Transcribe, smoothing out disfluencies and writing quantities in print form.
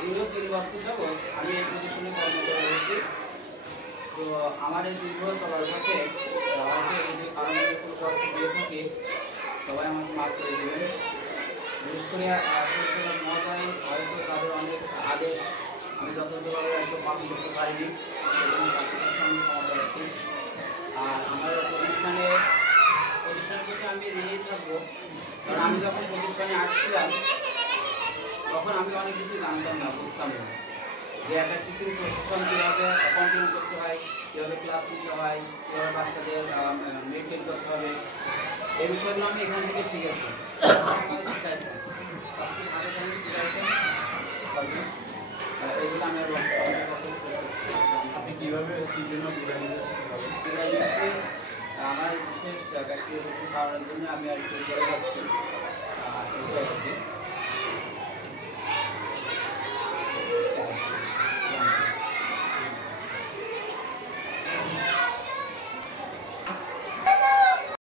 দীর্ঘ 3 বছর যাবৎ আমি এই পজিশনে কর্মরত রয়েছি। তো আমার এই দীর্ঘ চলার পথে আমাকে যদি কারণে কোনো কষ্ট দিয়ে থাকি সবাই আমাকে মাফ করে দেবেন। বিশেষ করে মহোদয় হয়তো তাদের অনেক আদেশ আমি যথাযথভাবে একটু পালন করতে পারিনি, এবং তাদের কাছে আমি ক্ষমা প্রার্থী। আর আমার প্রতিষ্ঠানের প্রতি আমি ঋণী থাকবো, কারণ আমি যখন প্রতিষ্ঠানে আসছিলাম তখন আমি অনেক কিছু জানতাম না, বুঝতাম না যে একটা কিছু প্রতিষ্ঠান কীভাবে কন্টিনিউ করতে হয়, কীভাবে ক্লাস নিতে হয়, কীভাবে বাচ্চাদের মেনটেন করতে হবে, এই বিষয়গুলো আমি এখান থেকে শিখেছি। শিখাইছেন এইগুলো আমি আপনি কীভাবে আমার বিশেষ ব্যক্তিগত কারণের জন্য আমি আর কি করে যাচ্ছি।